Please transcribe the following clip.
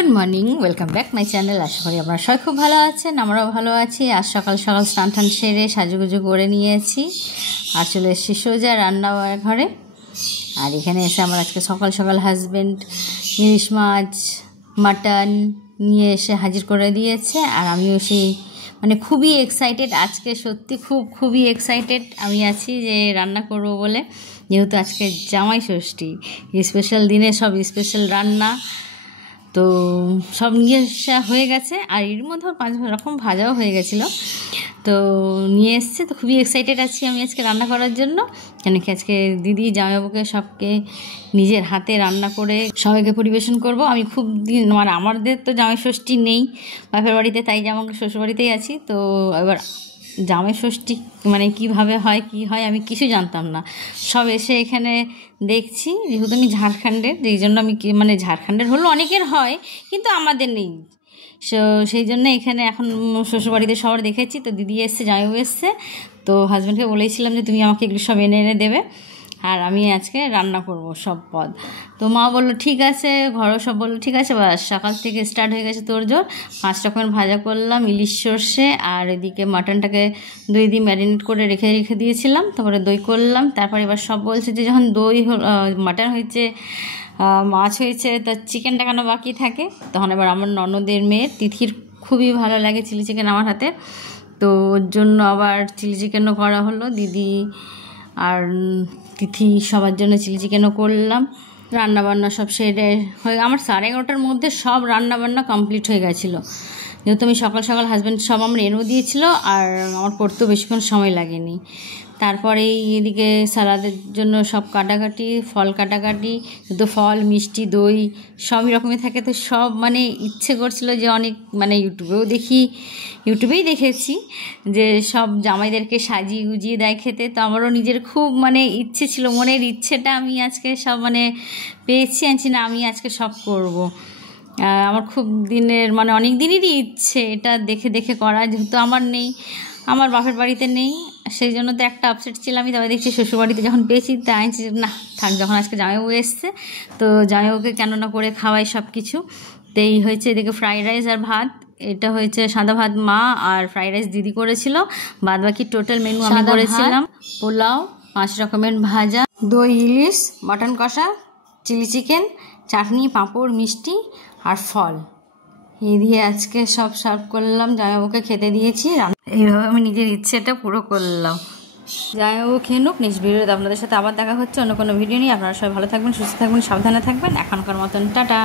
Good morning, welcome back my channel. আশা করি আপনারা সবাই খুব ভালো আছেন, আমরাও ভালো আছি। আজ সকাল সকাল স্নান টান সেরে সাজুগুজু করে নিয়েছি আর চলে এসেছি সোজা রান্না ঘরে। আর এখানে এসে আমার আজকে সকাল সকাল হাজব্যান্ড ইলিশ মাছ মাটন নিয়ে এসে হাজির করে দিয়েছে। আর আমিও সেই খুবই এক্সাইটেড, আজকে সত্যি খুবই এক্সাইটেড আমি আছি যে রান্না করব বলে, যেহেতু আজকে জামাই ষষ্ঠী, স্পেশাল দিনে সব স্পেশাল রান্না তো সব নিয়ে আসা হয়ে গেছে। আর এর মধ্যে 5 রকম ভাজাও হয়ে গেছিলো, তো নিয়ে এসছে। তো খুবই এক্সাইটেড আছি আমি আজকে রান্না করার জন্য, কেন কি আজকে দিদি জামাইবাবুকে সবকে নিজের হাতে রান্না করে সবাইকে পরিবেশন করব। আমি খুব দিন আমাদের তো জামাই ষষ্ঠী নেই বাপের বাড়িতে, তাই আমাকে শ্বশুরবাড়িতেই আছি। তো এবার জামাই ষষ্ঠী কিভাবে হয় কি হয় আমি কিছু জানতাম না, সব এসে এখানে দেখছি। যেহেতু আমি ঝাড়খণ্ডের, যেই জন্য আমি ঝাড়খণ্ডের হলো অনেকের হয় কিন্তু আমাদের নেই, সেই জন্য এখানে এখন শ্বশুরবাড়িতে সবার দেখেছি। তো দিদি এসছে, জামাইবাবু এসছে, তো হাজব্যান্ডকে বলেছিলাম যে তুমি আমাকে এগুলো সব এনে এনে দেবে আর আমি আজকে রান্না করব সব পদ। তো মা বললো ঠিক আছে, ঘরও সব বললো ঠিক আছে। বাস সকাল থেকে স্টার্ট হয়ে গেছে তোড়জোড়। 5 রকমের ভাজা করলাম, ইলিশ সর্ষে, আর এদিকে মাটনটাকে দই দিয়ে ম্যারিনেট করে রেখে দিয়েছিলাম, তারপরে দই করলাম। তারপর এবার সব বলছে যে যখন দই মাটন হয়েছে মাছ হয়েছে তা চিকেনটা কেন বাকি থাকে। তখন এবার আমার ননদের মেয়ের তিথির খুবই ভালো লাগে চিলি চিকেন আমার হাতে, তো ওর জন্য আবার চিলি চিকেনও করা হলো। দিদি আর তিথি সবার জন্য চিলি চিকেনও করলাম। রান্নাবান্না সব সেরে হয়ে আমার 11:30টার মধ্যে সব রান্নাবান্না কমপ্লিট হয়ে গেছিলো, যেহেতু আমি সকাল সকাল হাজব্যান্ড সব আমার এনেও দিয়েছিল আর আমার করতেও বেশিক্ষণ সময় লাগেনি। তারপরে এদিকে সালাদের জন্য সব কাটাকাটি, ফল কাটাকাটি, তো ফল মিষ্টি দই সবই রকমই থাকে। তো সব ইচ্ছে করছিল যে অনেক ইউটিউবেই দেখেছি যে সব জামাইদেরকে সাজিয়ে গুজিয়ে দেয় খেতে। তো আমারও নিজের খুব ইচ্ছে ছিল, মনের ইচ্ছেটা আমি আজকে সব পেয়েছি, আনছি না আমি আজকে সব করব। আমার খুব দিনের অনেক দিনেরই ইচ্ছে এটা দেখে দেখে করা, যেহেতু আমার নেই, আমার বাপের বাড়িতে নেই, সেই জন্য তো একটা আপসেট ছিলাম। আমি তবে দেখছি শ্বশুরবাড়িতে যখন পেয়েছি তাই আনছি না থাক, যখন আজকে জামাইবাবু এসছে তো জামাইবাবুকে কেন না করে খাওয়াই সব কিছু। তো এই হয়েছে এদিকে ফ্রাইড রাইস আর ভাত, এটা হয়েছে সাদা ভাত মা, আর ফ্রাইড রাইস দিদি করেছিল, বাদ বাকি টোটাল মেনু আমি করেছিলাম। পোলাও, 5 রকমের ভাজা, দই ইলিশ, মটন কষা, চিলি চিকেন, চাটনি, পাঁপড়, মিষ্টি আর ফল, এই দিয়ে আজকে সব সার্ভ করলাম, জামাইবাবুকে খেতে দিয়েছি। এইভাবে আমি নিজের ইচ্ছেটা পুরো করলাম। জামাইবাবু খেয়ে নুক, নেক্সট ভিডিওতে আপনাদের সাথে আবার দেখা হচ্ছে অন্য কোনো ভিডিও নিয়ে। আপনারা সবাই ভালো থাকবেন, সুস্থ থাকবেন, সাবধানে থাকবেন। এখনকার মতন টাটা।